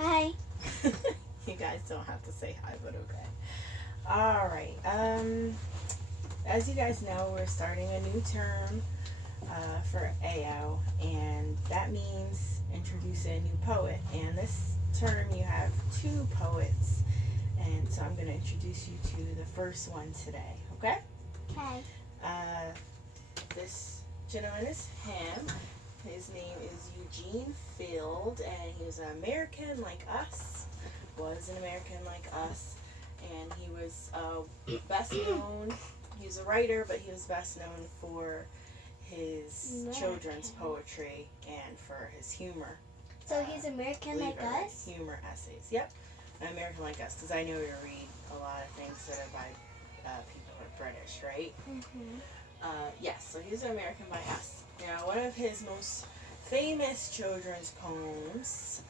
Hi. You guys don't have to say hi, but okay. All right. As you guys know, we're starting a new term for AO, and that means introduce a new poet. And this term, you have two poets, and so I'm going to introduce you to the first one today. Okay? Okay. Uh, this gentleman is him. His name is Eugene Field, and he was an American like us. Was an American like us, and he was best known. He was a writer, but he was best known for his children's poetry and for his humor. So he's American like us? Humor essays. Yep, an American like us, because I know you read a lot of things that are by people who are British, right? Yes, so he's an American by us. Now, one of his most famous children's poems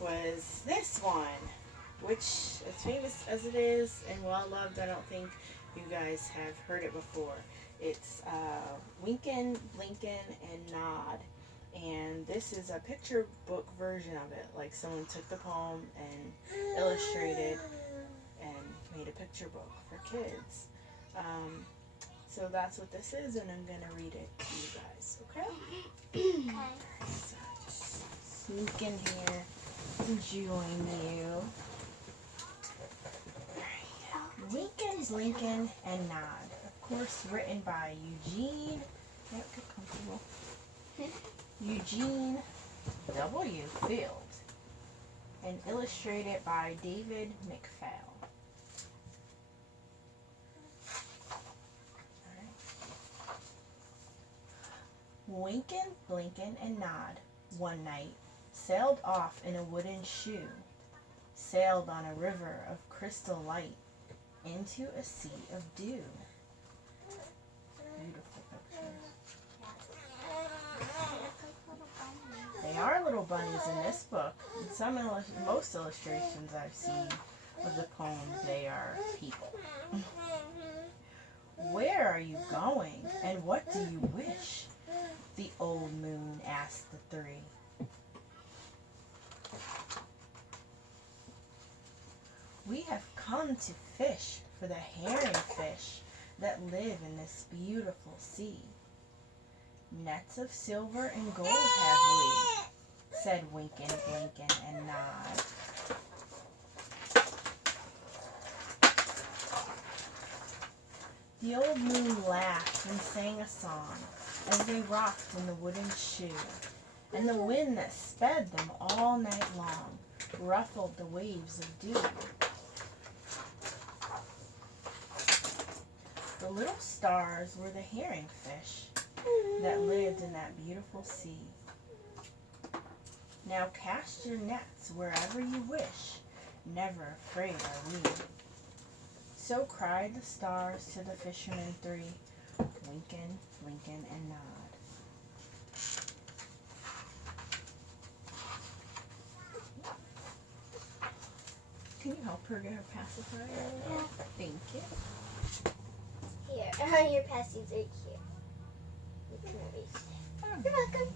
was this one, which, as famous as it is and well loved, I don't think you guys have heard it before. It's Winkin', Blinkin', and Nod. And this is a picture book version of it. Like someone took the poem and illustrated and made a picture book for kids. So that's what this is, and I'm going to read it to you guys, okay? Okay. So just sneak in here and join you. Winkin', Blinkin', and Nod. Of course, written by Eugene. Yep, get comfortable. Eugene W. Field. And illustrated by David McPhail. Winkin', Blinkin', and Nod, one night, sailed off in a wooden shoe, sailed on a river of crystal light, into a sea of dew. Beautiful pictures. They are little bunnies in this book. In most illustrations I've seen of the poem, they are people. Where are you going, and what do you wish? The old moon asked the three. We have come to fish for the herring fish that live in this beautiful sea. Nets of silver and gold have we, said Winkin', Blinkin', and Nod. The old moon laughed and sang a song as they rocked in the wooden shoe, and the wind that sped them all night long ruffled the waves of dew. The little stars were the herring fish that lived in that beautiful sea. Now cast your nets wherever you wish, never afraid are we. So cried the stars to the fishermen three, Winkin', Blinkin', and Nod. Can you help her get her pacifier? Yeah. Thank you. Here, your passings right here. You can erase it. You're welcome.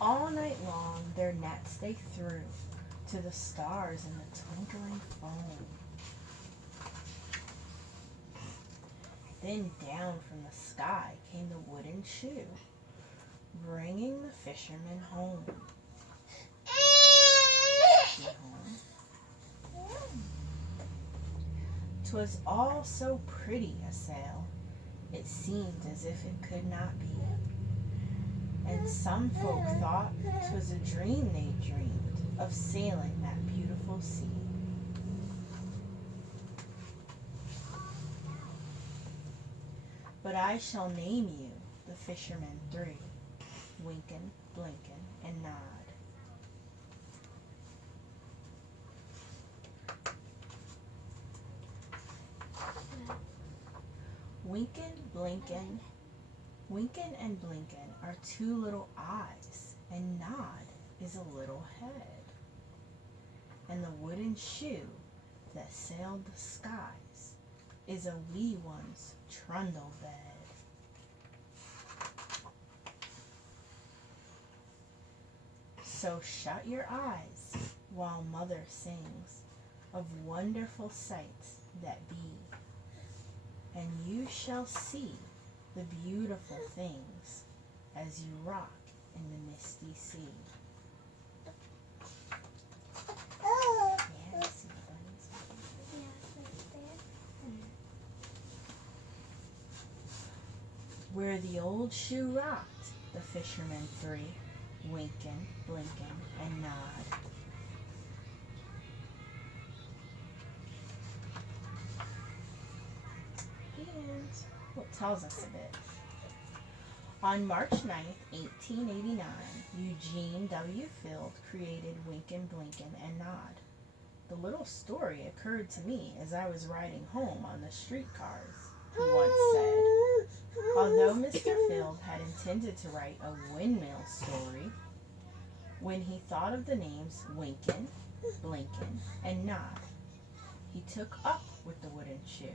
All night long their nets they threw to the stars in the twinkling foam. Then down from the sky came the wooden shoe, bringing the fishermen home. Is she home? 'Twas all so pretty a sail, it seemed as if it could not be. And some folk thought 'twas a dream they dreamed of sailing that beautiful sea. But I shall name you the fishermen three, Winkin', Blinkin', and Nod. Winkin' and Blinkin' are two little eyes, and Nod is a little head. And the wooden shoe that sailed the skies is a wee one's trundle bed. So shut your eyes while mother sings of wonderful sights that be, and you shall see the beautiful things as you rock in the misty sea. Yeah, see the bunnies? Where the old shoe rocked, the fishermen three, winkin', blinkin', and nod. And well, it tells us a bit. On March 9th, 1889, Eugene W. Field created Winkin', Blinkin', and Nod. The little story occurred to me as I was riding home on the streetcars, he once said. Although Mr. Field had intended to write a windmill story, when he thought of the names Winkin', Blinkin', and Nod, he took up with the wooden shoe.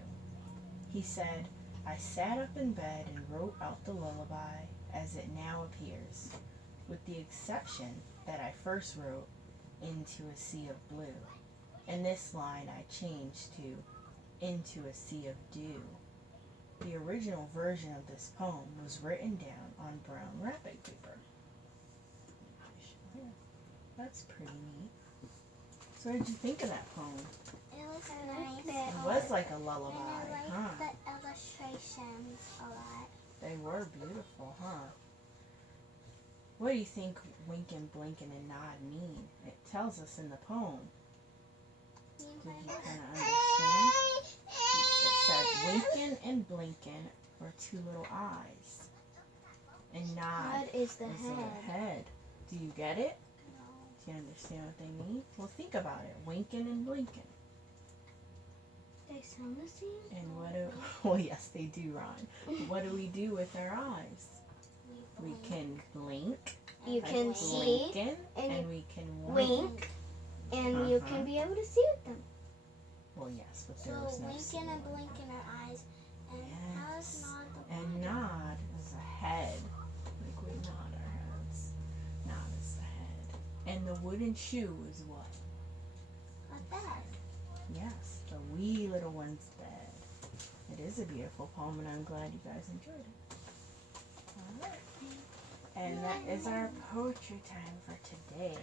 He said, I sat up in bed and wrote out the lullaby as it now appears, with the exception that I first wrote into a sea of blue, and this line I changed to into a sea of dew. The original version of this poem was written down on brown wrapping paper. That's pretty neat. So what did you think of that poem? It was nice. It was like a lullaby, And I huh? liked the illustrations a lot. They were beautiful, huh? What do you think Winkin', Blinkin', and Nod mean? It tells us in the poem. Did you kind of understand? It said Winkin' and Blinkin' were two little eyes. And Nod is the a head. Do you get it? No. Do you understand what they mean? Well, think about it. Winkin' and Blinkin'. They sound the same? And what do... Well, yes, they do rhyme. What do we do with our eyes? We can blink. You like can see blinkin', and and we can wink, and you can be able to see with them. Well, yes, but So there was no winking seeing. and blinking our eyes, and how is Yes. Nod the And nod is a head. Like we nod our heads. Nod is the head. And the wooden shoe is what? A bed. Yes, the wee little one's bed. It is a beautiful poem, and I'm glad you guys enjoyed it. All right. And that is our poetry time for today.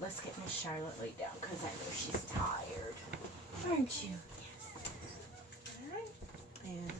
Let's get Miss Charlotte laid down because I know she's tired. Aren't you? Yes. All right. And